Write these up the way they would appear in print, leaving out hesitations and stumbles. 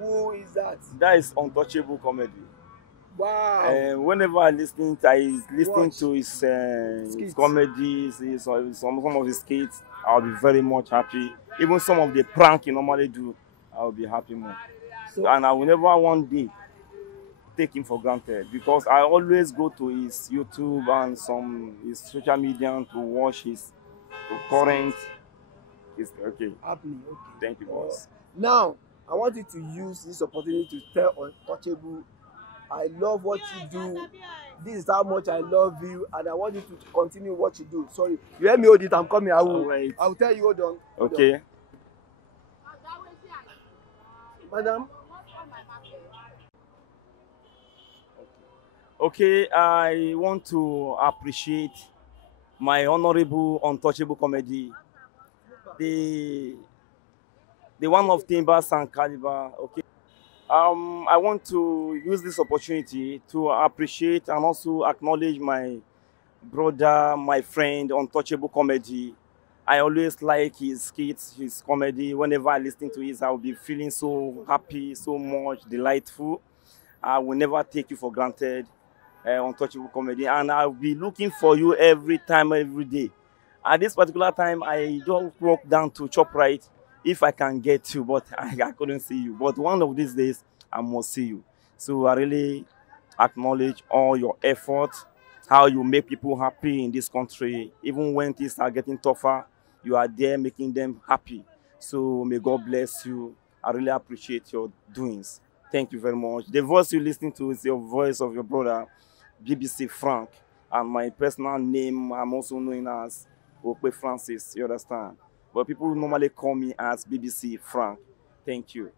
Who is that? That is Untouchable comedy. Wow. And whenever I listen to his comedies, some of his skits, I'll be very much happy. Even some of the prank he normally do, I'll be happy more. So, And I will never one day take him for granted because I always go to his YouTube and his social media to watch his current. Okay. happening. Okay. Thank you, boss. Now, I want you to use this opportunity to tell Untouchable, I love what you do. This is how much I love you, and I want you to continue what you do. Sorry, you hear me? Hold it. I'm coming. I will. Right. I will tell you. Hold on. Okay. On. Madam. Okay, I want to appreciate my honorable Untouchable comedy, the one of Timbers and Caliber. Okay. I want to use this opportunity to appreciate and also acknowledge my brother, my friend, Untouchable comedy. I always like his skits, his comedy. Whenever I listen to it, I'll be feeling so happy, so much delightful. I will never take you for granted, Untouchable comedy, and I'll be looking for you every time, every day. At this particular time, I don't walk down to ShopRite if I can get you, but I couldn't see you. But one of these days, I must see you. So I really acknowledge all your efforts, how you make people happy in this country. Even when things are getting tougher, you are there making them happy. So may God bless you. I really appreciate your doings. Thank you very much. The voice you're listening to is your voice of your brother, BBC Frank. And my personal name, I'm also known as Okwe Francis, you understand? But people normally call me as BBC Frank. Thank you.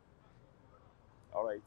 All right.